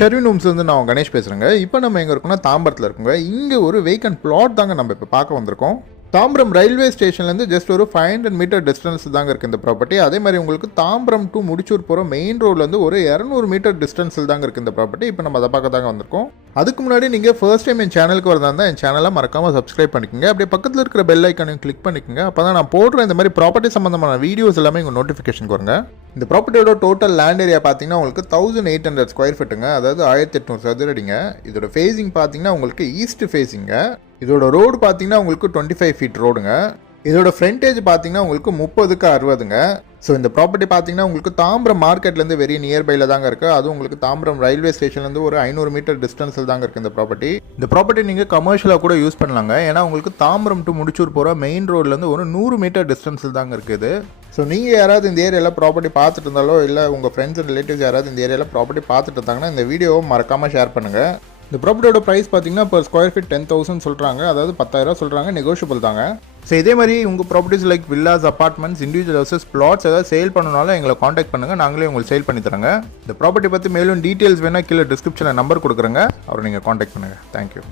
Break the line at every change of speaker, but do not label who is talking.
Sharvin Holmes வந்து நான் கணேஷ் பேசுகிறேங்க இப்போ நம்ம எங்கே இருக்கோம்னா தாம்பரத்தில் இருக்கோங்க. இங்கே ஒரு வேக்கன்ட் பிளாட் தாங்க நம்ம இப்போ பார்க்க வந்திருக்கோம். தாம்பரம் ரயில்வே ஸ்டேஷன்லேருந்து ஜஸ்ட் ஒரு ஃபைவ் ஹண்ட்ரட் மீட்டர் டிஸ்டன்ஸ் தாங்க இருக்குது இந்த ப்ராப்பர்ட்டி அதே மாதிரி உங்களுக்கு தாம்பரம் டு முடிச்சூர் போகிற மெயின் ரோட்லேருந்து ஒரு இரநூறு மீட்டர் டிஸ்டன்ஸில் தாங்க இருக்குது இந்த ப்ராப்பர்ட்டி இப்போ நம்ம அதை பார்க்க தாங்க வந்திருக்கோம். அதுக்கு முன்னாடி நீங்கள் ஃபர்ஸ்ட் டைம் என் சேனலுக்கு வரதா இருந்தால் என் சேனலை மறக்காமல் சப்ஸ்கிரைப் பண்ணிக்கோங்க. அப்படியே பக்கத்தில் இருக்கிற பெல் ஐக்கானையும் கிளிக் பண்ணிக்கோங்க. அப்போ தான் நான் போடுற இந்த மாதிரி ப்ராப்பர்ட்டி சம்மந்தமான வீடியோஸ் எல்லாமே உங்கள் நோட்டிஃபிகேஷன் வருங்க. இந்த ப்ராப்பர்ட்டியோட டோட்டல் லேண்ட் ஏரியா பார்த்தீங்கன்னா உங்களுக்கு தௌசண்ட் எயிட் ஹண்ட்ரட் ஸ்கொயர் ஃபீட்டுங்க அதாவது ஆயிரத்தி எட்நூறு சதுரடிங்க. இதோட ஃபேஸிங் பார்த்தீங்கன்னா உங்களுக்கு ஈஸ்ட் ஃபேஸிங்க இதோட ரோடு பார்த்தீங்கன்னா உங்களுக்கு டுவெண்ட்டி ஃபைவ் ஃபீட் ரோடுங்க இதோட ஃப்ரண்டேஜ் பார்த்தீங்கன்னா உங்களுக்கு முப்பதுக்கு அறுபதுங்க. ஸோ இந்த ப்ராப்பர்ட்டி பார்த்தீங்கன்னா உங்களுக்கு தாம்பரம் மார்க்கெட்லேருந்து வெரி நியர்பையில் தாங்க இருக்குது அதுவும் உங்களுக்கு தாம்பரம் ரயில்வே ஸ்டேஷன்லேருந்து ஒரு ஐநூறு மீட்டர் டிஸ்டன்ஸில் தாங்க இருக்குது இந்த ப்ராப்பர்ட்டி இந்த ப்ராப்பர்ட்டி நீங்கள் கமர்ஷியலாக கூட யூஸ் பண்ணலாங்க. ஏன்னா உங்களுக்கு தாம்பரம் டு முடிச்சூர் போகிற மெயின் ரோட்லேருந்து ஒரு நூறு மீட்டர் டிஸ்டன்ஸில் தாங்க இருக்குது ஸோ நீங்கள் யாராவது இந்த ஏரியாவில் ப்ராப்பர்ட்டி பார்த்துட்டு இருந்தாலோ இல்லை உங்கள் ஃப்ரெண்ட்ஸ் ரிலேட்டிவ்ஸ் யாராவது இந்த ஏரியாவில் ப்ராப்பர்ட்டி பார்த்துட்டு இருந்தாங்கன்னா இந்த வீடியோவை மறக்காமல் ஷேர் பண்ணுங்கள் இந்த ப்ராப்பர்ட்டியோட ப்ரைஸ் பார்த்தீங்கன்னா இப்போ ஸ்கொயர் ஃபீட் டென் தௌசண்ட் சொல்கிறாங்க அதாவது பத்தாயிரம் சொல்கிறாங்க நெகோஷியபிள் தாங்க. ஸோ இதே மாதிரி உங்கள் properties like villas apartments individual houses flats ஏதாவது சேல் பண்ணனாலும் எங்களை காண்டாக்ட் பண்ணுங்கள் நாங்களே உங்களுக்கு சேல் பண்ணி தரங்க. இந்த ப்ராப்பர்ட்டி பற்றி மேலும் டீட்டெயில்ஸ் வேணால் கீழே டிஸ்கிரிப்ஷனில் நம்பர் கொடுக்குறேங்க. அவரை நீங்கள் காண்டாக்ட் பண்ணுங்கள் தேங்க்யூ